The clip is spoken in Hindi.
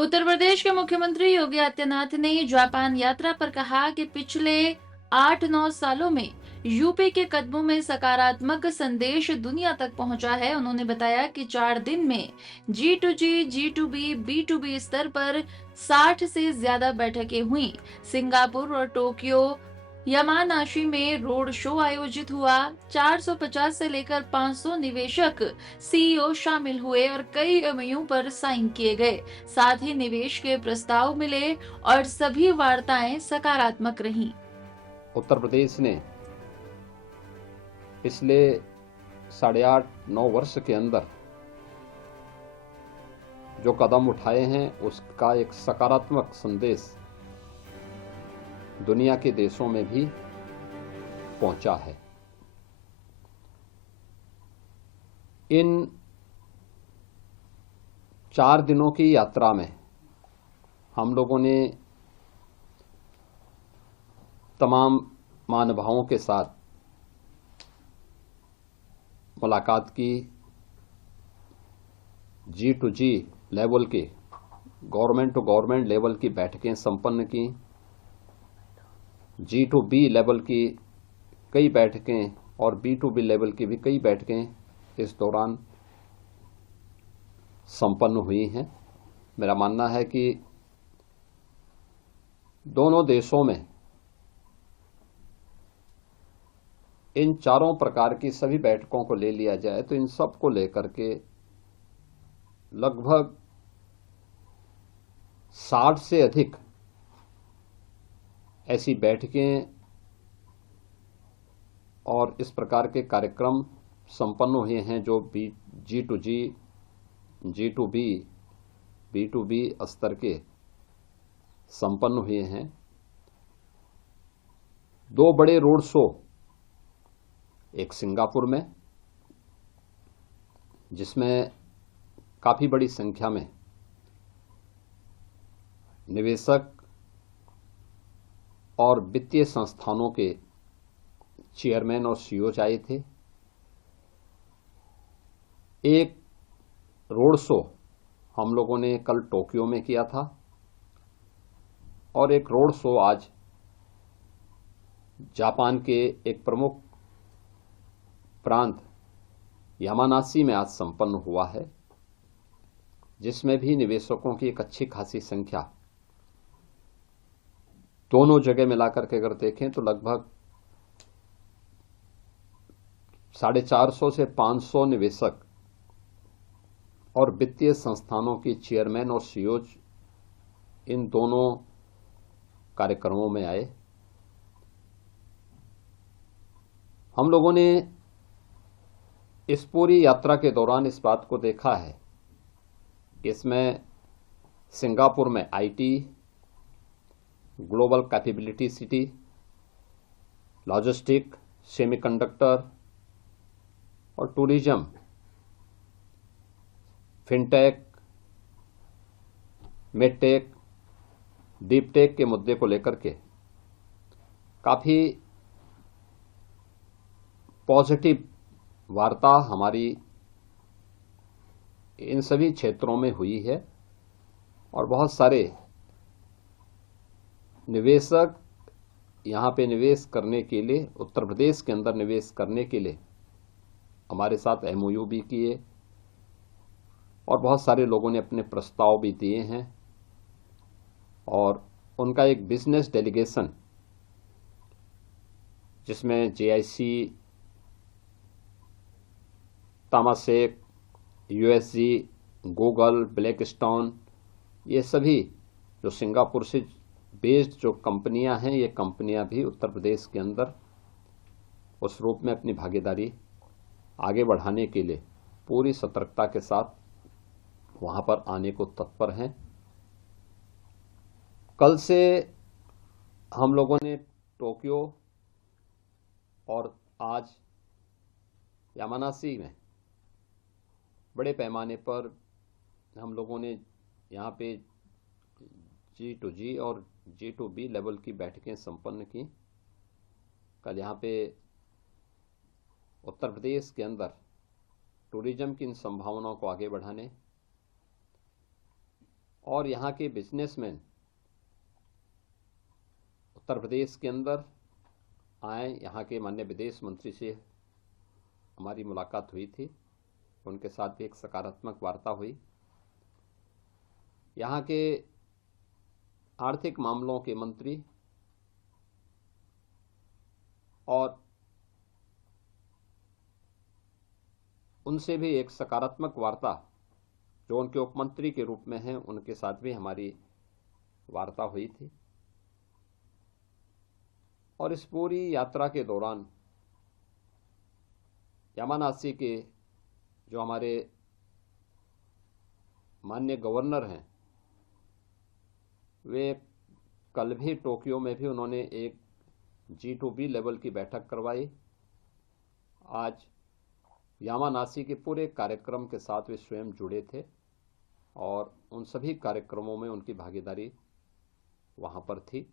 उत्तर प्रदेश के मुख्यमंत्री योगी आदित्यनाथ ने जापान यात्रा पर कहा कि पिछले 8-9 सालों में यूपी के कदमों में सकारात्मक संदेश दुनिया तक पहुंचा है। उन्होंने बताया कि 4 दिन में G2G, G2B, B2B स्तर पर 60 से ज्यादा बैठकें हुई। सिंगापुर और टोक्यो यामानाशी में रोड शो आयोजित हुआ। 450 से लेकर 500 निवेशक, सीईओ शामिल हुए और कई एमओयू पर साइन किए गए। साथ ही निवेश के प्रस्ताव मिले और सभी वार्ताएं सकारात्मक रहीं। उत्तर प्रदेश ने पिछले 8.5-9 वर्ष के अंदर जो कदम उठाए हैं उसका एक सकारात्मक संदेश दुनिया के देशों में भी पहुंचा है। इन 4 दिनों की यात्रा में हम लोगों ने तमाम महानुभावों के साथ मुलाकात की। G2G लेवल की, गवर्नमेंट टू गवर्नमेंट लेवल की बैठकें संपन्न की। G2B लेवल की कई बैठकें और B2B लेवल की भी कई बैठकें इस दौरान संपन्न हुई हैं। मेरा मानना है कि दोनों देशों में इन चारों प्रकार की सभी बैठकों को ले लिया जाए तो इन सब को लेकर के लगभग 60 से अधिक ऐसी बैठकें और इस प्रकार के कार्यक्रम संपन्न हुए हैं जो G2G, G2B, B2B स्तर के संपन्न हुए हैं। 2 बड़े रोड शो, एक सिंगापुर में जिसमें काफ़ी बड़ी संख्या में निवेशक और वित्तीय संस्थानों के चेयरमैन और सीईओ आए थे। एक रोड शो हम लोगों ने कल टोक्यो में किया था और एक रोड शो आज जापान के एक प्रमुख प्रांत यामानाशी में आज संपन्न हुआ है, जिसमें भी निवेशकों की एक अच्छी खासी संख्या, दोनों जगह मिलाकर के अगर देखें तो लगभग 450 से 500 निवेशक और वित्तीय संस्थानों की चेयरमैन और सीईओ इन दोनों कार्यक्रमों में आए। हम लोगों ने इस पूरी यात्रा के दौरान इस बात को देखा है कि इसमें सिंगापुर में IT, global capability city, logistic, semiconductor और टूरिज्म, फिनटेक, मेडटेक, डीपटेक के मुद्दे को लेकर के काफ़ी पॉजिटिव वार्ता हमारी इन सभी क्षेत्रों में हुई है और बहुत सारे निवेशक यहाँ पे निवेश करने के लिए, उत्तर प्रदेश के अंदर निवेश करने के लिए हमारे साथ एमओयू भी किए और बहुत सारे लोगों ने अपने प्रस्ताव भी दिए हैं और उनका एक बिजनेस डेलीगेशन जिसमें जेआईसी, तामासेक, यूएसजी, गूगल, ब्लैकस्टोन, ये सभी जो सिंगापुर से बेस्ड जो कंपनियां हैं, ये कंपनियां भी उत्तर प्रदेश के अंदर उस रूप में अपनी भागीदारी आगे बढ़ाने के लिए पूरी सतर्कता के साथ वहां पर आने को तत्पर हैं। कल से हम लोगों ने टोक्यो और आज यामानाशी में बड़े पैमाने पर हम लोगों ने यहाँ पे G2G और G2B लेवल की बैठकें संपन्न की। कल यहाँ पे उत्तर प्रदेश के अंदर टूरिज्म की इन संभावनाओं को आगे बढ़ाने, और यहाँ के बिजनेसमैन उत्तर प्रदेश के अंदर आए। यहाँ के माननीय विदेश मंत्री से हमारी मुलाकात हुई थी, उनके साथ भी एक सकारात्मक वार्ता हुई। यहाँ के आर्थिक मामलों के मंत्री और उनसे भी एक सकारात्मक वार्ता, जो उनके उपमंत्री के रूप में हैं, उनके साथ भी हमारी वार्ता हुई थी। और इस पूरी यात्रा के दौरान यामानासी के जो हमारे माननीय गवर्नर हैं, वे कल भी टोक्यो में भी उन्होंने एक G2B लेवल की बैठक करवाई। आज यामानासी के पूरे कार्यक्रम के साथ वे स्वयं जुड़े थे और उन सभी कार्यक्रमों में उनकी भागीदारी वहाँ पर थी।